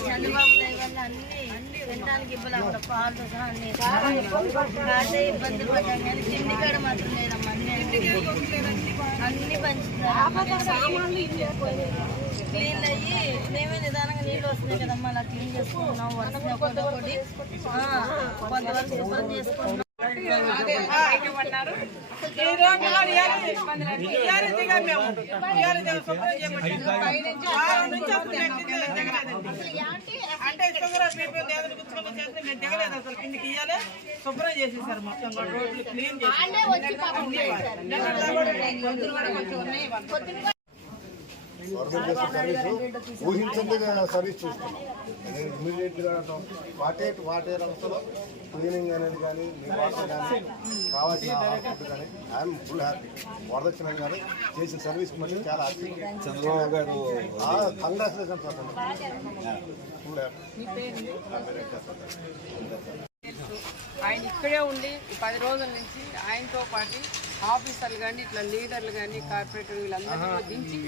చంద్రబాబు దయ వల్ల అన్ని తినడానికి ఇబ్బంది అక్కడ పాలు సహా అన్ని కాసే ఇబ్బందులు పడ్డాం కానీ తిండి కాడ మాత్రం లేదమ్మా అన్ని పంచుతున్నారు క్లీన్ అయ్యి మేమే నిదానంగా నీళ్ళు వస్తున్నాయి కదమ్మా అలా క్లీన్ చేసుకుంటున్నాం వరుసగా ఒకటి కొంతవరకు శుభ్రం చేసుకుంటున్నాం అంటే దేవుని గుర్తుకొని చేస్తే మేము దిగలేదు అసలు. కిందికి ఇయ్యాలి. శుభ్రం చేసేసారు మొత్తం రోడ్లు క్లీన్ గవర్నమెంట్ చేసే సర్వీసు సర్వీస్ చూస్తున్నాం నేను ఇమీడియట్గా వాటే వాటే రంగంలో క్లీనింగ్ అనేది కానీ మీ వాటర్ కానీ కావాల్సిన ఫుడ్ కానీ ఐఎమ్ ఫుల్ హ్యాపీ వరదక్షిణ కానీ చేసిన సర్వీస్ మళ్ళీ చాలా హ్యాపీ చంద్రబాబు గారు కంగ్రాచులేషన్ ఫుల్ హ్యాపీ ఆయన ఇక్కడే ఉండి పది రోజుల నుంచి ఆయనతో పాటు ఆఫీసర్లు కానీ ఇట్లా లీడర్లు కానీ కార్పొరేటర్ వీళ్ళందరినీ దించి